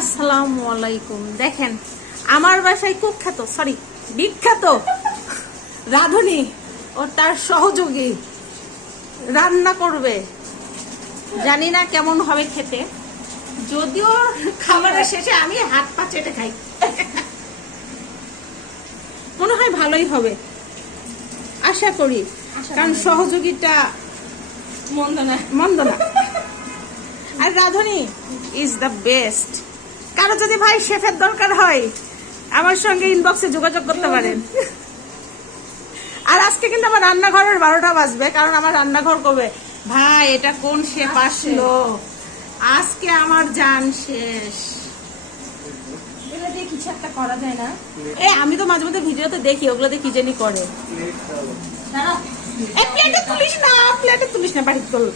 আসসালামু আলাইকুম। দেখেন আমার বাসায় কুখ্যাত বিখ্যাত রাঁধুনি ও তার সহযোগী রান্না করবে। জানি না কেমন হবে খেতে, যদিও খাবারের শেষে আমি হাত পা চেটে খাই। মনে হয় ভালোই হবে, আশা করি, কারণ সহযোগীটা মন্দ না। আর রাঁধুনি ইজ দ্য বেস্ট। কারো যদি ভাই শেফের দরকার হয় আমার সঙ্গে ইনবক্সে যোগাযোগ করতে পারেন। আর আজকে কিন্তু আমার রান্নাঘরের 12টা বাজবে, কারণ আমার রান্নাঘর করবে ভাই এটা কোন শেফ আসলো। আজকে আমার জান শেষ। কিছু একটা করা যায় না? আমি তো মাঝে মধ্যে ভিডিওতে দেখি ওগুলোতে কি জানি করে। প্লেটে তুলিস না, বাড়ি তোল।